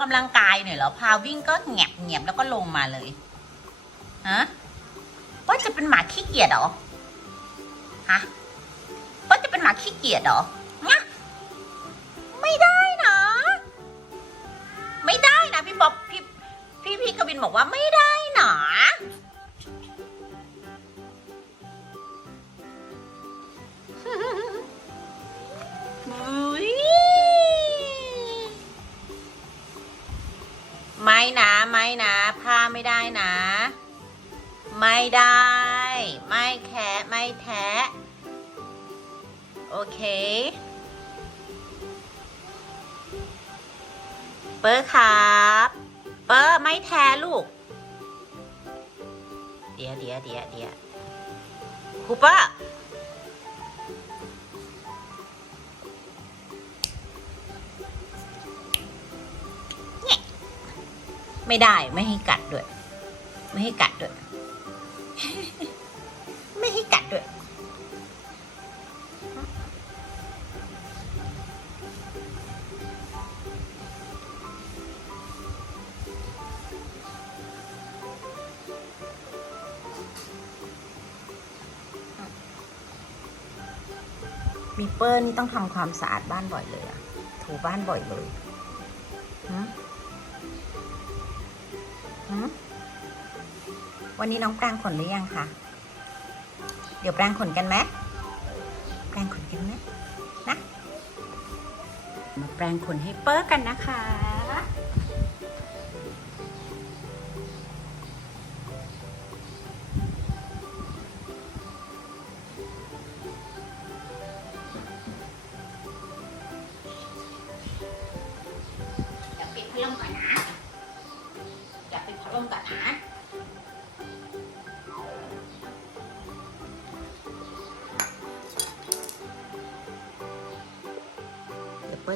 อกำลังกายหน่อยเหรอ พาวิ่งก็แงบแงบแล้วก็ลงมาเลย ฮะป้าจะเป็นหมาขี้เกียจเหรอ ฮะป้าจะเป็นหมาขี้เกียจเหรอนะไม่ได้นะ ไม่ได้นะพี่ป๊อปพี่พี่พี่กวินบอกว่าไม่ได้นะ ไม่ได้ ไม่แคะไม่แทะ โอเค เปอร์ครับ เปอร์ไม่แท้ลูก เดี๋ยวเดี๋ยวเดี๋ยวเดี๋ยวคูเปอร์ไม่ได้ไม่ให้กัดด้วย ไม่ให้กัดด้วย ปีเปอร์นี่ต้องทำความสะอาดบ้านบ่อยเลยอะถูบ้านบ่อยเลยฮะหืมวันนี้น้องแปรงขนหรือยังคะ เดี๋ยวแปรงขนกันไหมแปรงขนกันไหมนะ มาแปรงขนให้เปิ้ลกันนะคะ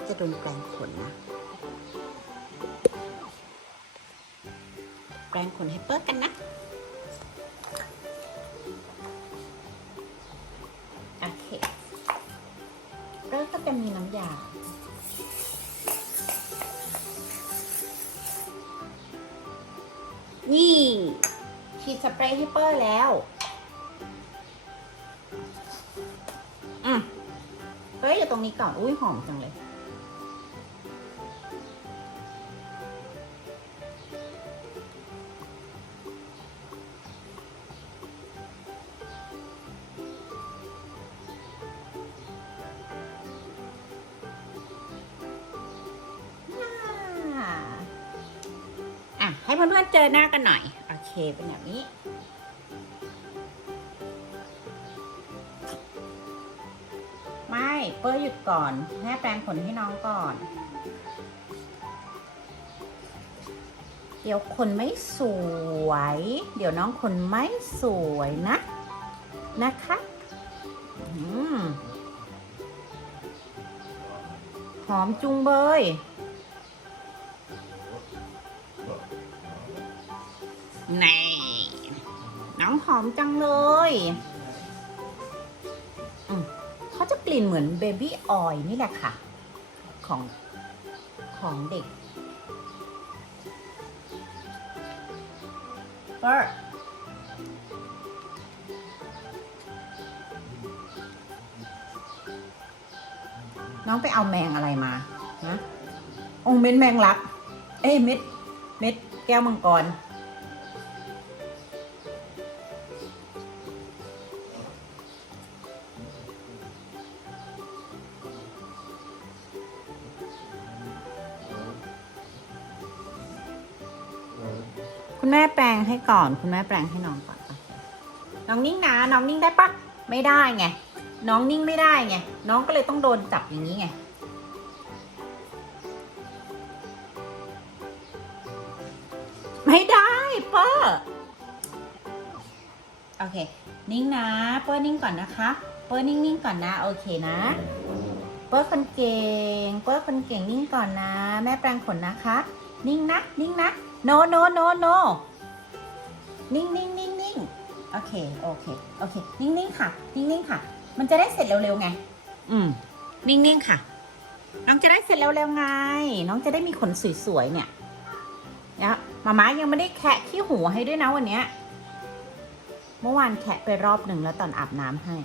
จะโดนแปรงขนนะ แปรงขนให้เปิ้ลกันนะโอเคเปิ้ลก็จะมีน้ำยานี่ฉีดสเปรย์ให้เปอร์แล้ว อืมเฮ้ยอยู่ตรงนี้ก่อน อุ้ยหอมจังเลย เพื่อนๆเจอหน้ากันหน่อย โอเค เป็นแบบนี้ ไม่เปิ้ลหยุดก่อน แม่แปรงขนให้น้องก่อน เดี๋ยวขนไม่สวย เดี๋ยวน้องขนไม่สวยนะ นะคะหอมจุงเบย นี่น้องหอมจังเลยเขาจะกลิ่นเหมือนเบบี้ออยนี่แหละค่ะ ของของเด็กเปอร์น้องไปเอาแมงอะไรมานะอ้เม็ดแมงลัก เอ้เม็ด เม็ดแก้วมังกร คุณแม่แปลงให้ก่อน คุณแม่แปลงให้น้องก่อนน้องนิ่งนะน้องนิ่งได้ปะไม่ได้ไงน้องนิ่งไม่ได้ไงน้องก็เลยต้องโดนจับอย่างนี้ไงไม่ได้เปอร์โอเค นิ่งนะเปอร์นิ่งก่อนนะคะเปอร์นิ่งๆก่อนนะโอเคนะเปอร์คนเก่งเปอร์คนเก่งนิ่งก่อนนะ แม่แปลงขนนะคะ นิ่งนะนิ่งนะ no no no no นิ่งนิ่งนิ่งนิ่งโอเค โอเค โอเค นิ่งนิ่งค่ะ นิ่งนิ่งค่ะ มันจะได้เสร็จเร็วๆไง อืม นิ่งนิ่งค่ะ น้องจะได้เสร็จเร็วๆไง น้องจะได้มีขนสวยๆเนี่ยนะมาม้ายังไม่ได้แคะขี้หูให้ด้วยนะวันเนี้ย เมื่อวานแคะไปรอบหนึ่งแล้วตอนอาบน้ำให้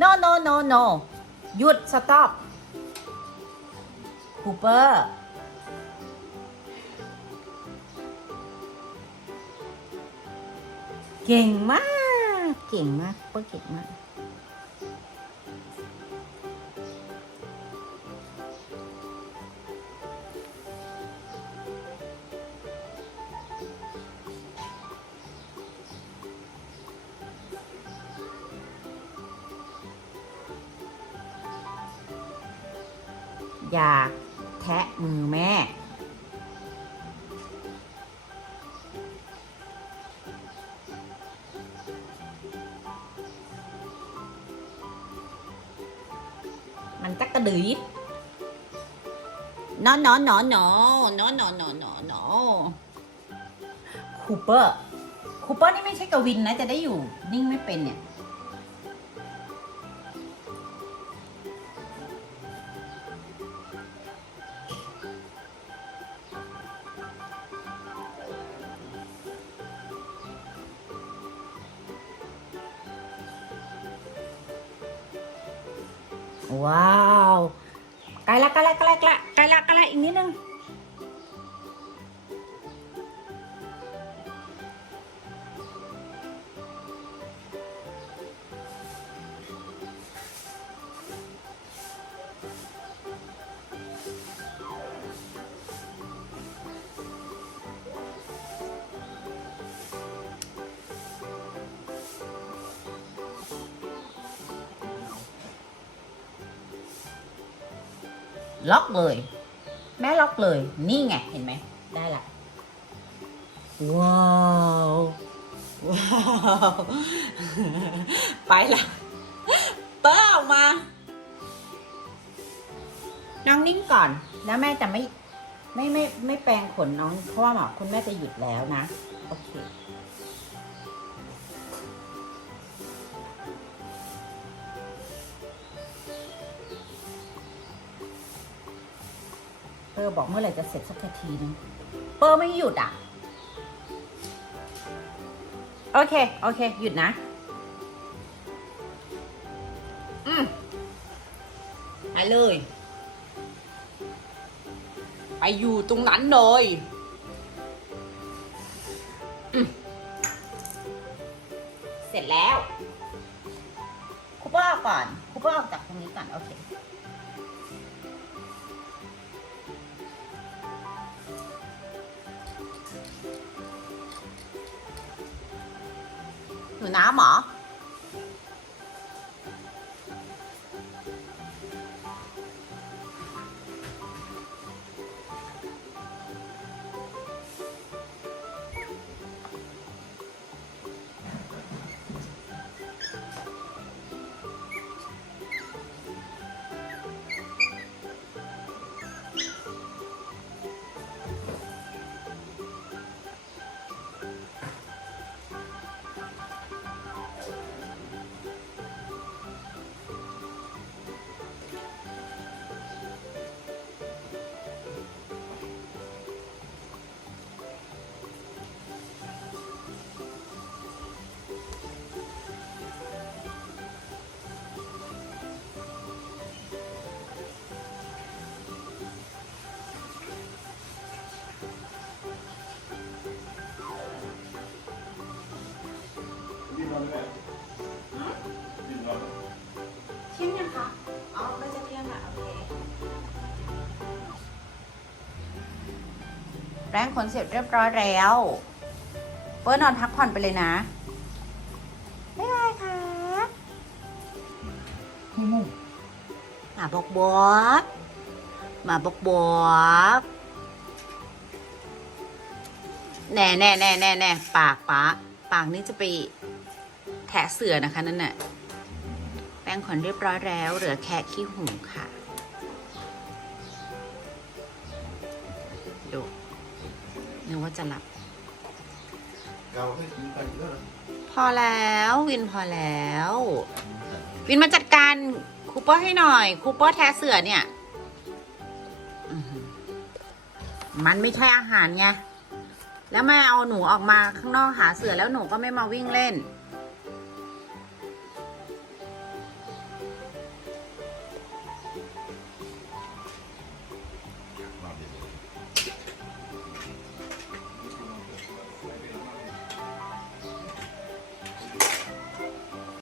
no no no no หยุด stop คูเปอร์ เก่งมาก เก่งมากคูเปร์เก่งมาก อย่าแทะมือแม่ มันจักกระดือยนอนนอนนอนนอนนอนนอนนอนนอนนอคูเปอร์คูเปอร์นี่ไม่ใช่กวินนะ จะได้อยู่นิ่งไม่เป็นเนี่ย Wow! Kala, kala, kala, kala, kala, kala, ini nang. ล็อกเลย แม่ล็อกเลย นี่ไง เห็นไหม ได้ละ ว้าว ว้าว ไปละเปิ้ลออกมา น้องนิ่งก่อน แล้วแม่จะไม่ ไม่ไม่ไม่แปลงขนน้อง เพราะว่าหมอคุณแม่จะหยุดแล้วนะ โอเค อร์บอกเมื่อไหร่จะเสร็จสักทีนึงเปอร์ไม่หยุดอะ โอเค โอเค หยุดนะ อืมไปเลย ไปอยู่ตรงนั้นเลยเสร็จแล้วคูเปอร์ออกก่อนคูเปอร์ออกจากตรงนี้ก่อน โอเค 有拿马 อบินนอนไหมบินนอนเที่ยงยังคะอ๋อไม่จะเที่ยงอะโอเคแรงขนเสร็จเรียบร้อยแล้วเปิ้ลนอนพักผ่อนไปเลยนะบ๊ายบายค่ะหมาบอกบอบหมาบอกบอบแน่แน่แน่แน่แน่ปากป้าปากนี่จะไป แทะเสือนะคะนั่นน่ะแปรงขนเรียบร้อยแล้ว เหลือแค่ขี้หูค่ะดูนึกว่าจะหลับ พอแล้ววินพอแล้ว วินมาจัดการคูเปอร์ให้หน่อยคูเปอร์แทะเสือเนี่ยมันไม่ใช่อาหารไง แล้วแม่เอาหนูออกมาข้างนอกหาเสือแล้วหนูก็ไม่มาวิ่งเล่น